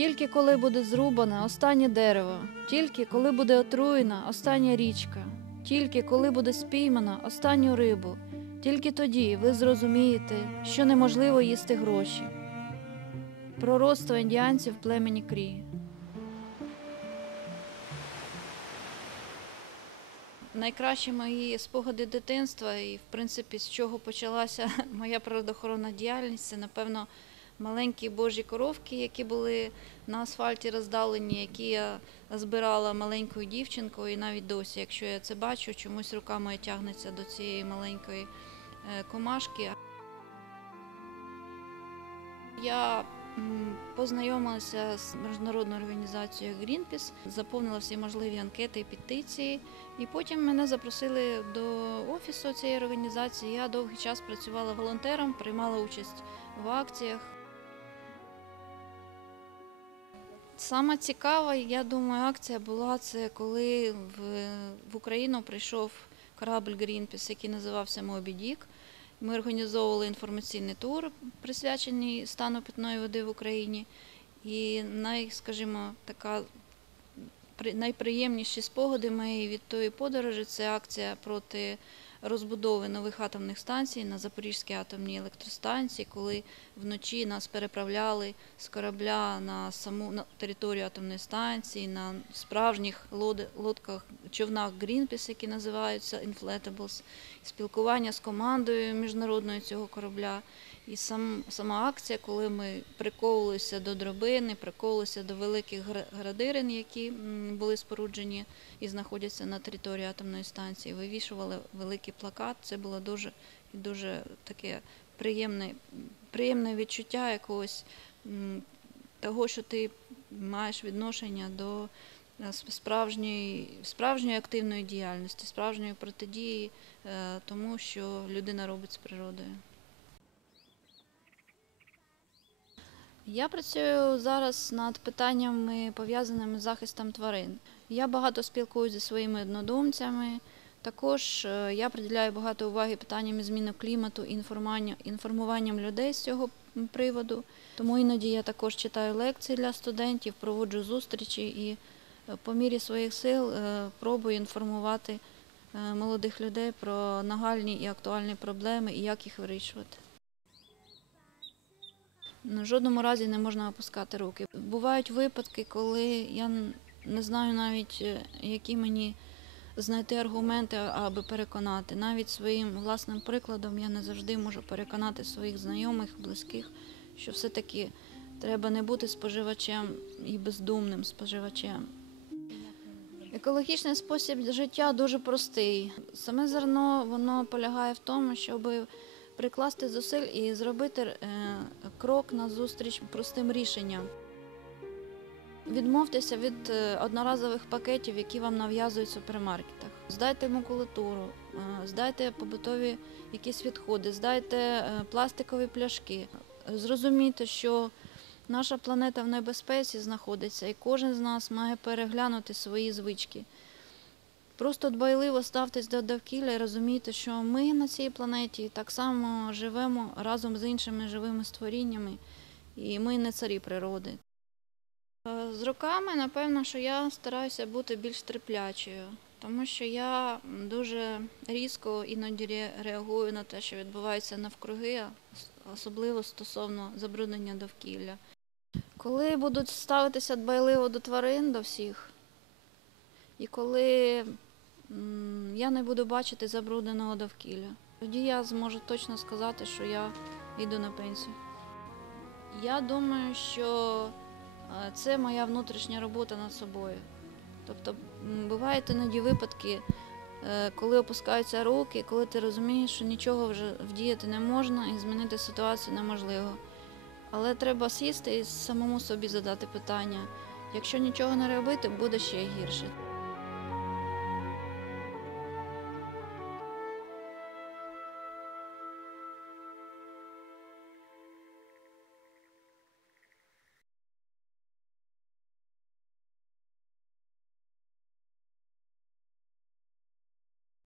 Тільки коли буде зрубане останнє дерево, тільки коли буде отруєна остання річка, тільки коли буде спіймана останню рибу, тільки тоді ви зрозумієте, що неможливо їсти гроші. Пророцтво індіанців племені Крі. Найкращі мої спогади дитинства, і в принципі з чого почалася моя природоохоронна діяльність, це напевно маленькі божі коровки, які були на асфальті роздалені, які я збирала маленькою дівчинкою, і навіть досі, якщо я це бачу, чомусь рука моя тягнеться до цієї маленької е, комашки. Я познайомилася з міжнародною організацією Greenpeace, заповнила всі можливі анкети і петиції, і потім мене запросили до офісу цієї організації. Я довгий час працювала волонтером, приймала участь в акціях. Саме цікава, я думаю, акція була це коли в, в Україну прийшов корабль Greenpeace, який називався Мобі Дік. Ми організовували інформаційний тур, присвячений стану питної води в Україні. І най, скажімо, така при- найприємніші спогади мої від тої подорожі це акція проти розбудови нових атомних станцій на Запорізькій атомній електростанції, коли вночі нас переправляли з корабля на саму на територію атомної станції, на справжніх лодках, човнах Greenpeace, які називаються Inflatables, спілкування з командою міжнародною цього корабля. І сам, сама акція, коли ми приковувалися до дробини, приковувалися до великих гра- градирин, які були споруджені і знаходяться на території атомної станції, вивішували великий плакат. Це було дуже, дуже таке приємне, приємне відчуття якогось того, що ти маєш відношення до е, справжньої, справжньої активної діяльності, справжньої протидії е, тому, що людина робить з природою. Я працюю зараз над питаннями, пов'язаними з захистом тварин. Я багато спілкуюся зі своїми однодумцями. Також е, я приділяю багато уваги питанням зміни клімату і інформуванням людей з цього приводу. Тому іноді я також читаю лекції для студентів, проводжу зустрічі і е, по мірі своїх сил е, пробую інформувати молодих людей про нагальні і актуальні проблеми і як їх вирішувати. Ну, В жодному разі не можна опускати руки. Бувають випадки, коли я не знаю навіть, е, які мені знайти аргументи, аби переконати. Навіть своїм власним прикладом я не завжди можу переконати своїх знайомих, близьких, що все-таки треба не бути споживачем і бездумним споживачем. Екологічний спосіб життя дуже простий. Саме зерно воно полягає в тому, щоб прикласти зусиль і зробити е, крок назустріч простим рішенням. Відмовтеся від е, одноразових пакетів, які вам нав'язують в супермаркетах. Здайте макулатуру, е, здайте побутові якісь відходи, здайте пластикові пляшки. Зрозумійте, що наша планета в небезпеці знаходиться, і кожен з нас має переглянути свої звички. Просто дбайливо ставтесь до довкілля і розумійте, що ми на цій планеті так само живемо разом з іншими живими створіннями, і ми не царі природи. Е, З роками, напевно, що я стараюся бути більш терплячою, тому що я дуже різко іноді реагую на те, що відбувається навкруги, особливо стосовно забруднення довкілля. Коли будуть ставитися дбайливо до тварин, до всіх, і коли я не буду бачити забрудненого довкілля, тоді я зможу точно сказати, що я йду на пенсію. Я думаю, що е, це моя внутрішня робота над собою. Тобто бувають іноді випадки, е, коли опускаються руки, коли ти розумієш, що нічого вже вдіяти не можна і змінити ситуацію неможливо. Але треба сісти і самому собі задати питання. Якщо нічого не робити, буде ще гірше.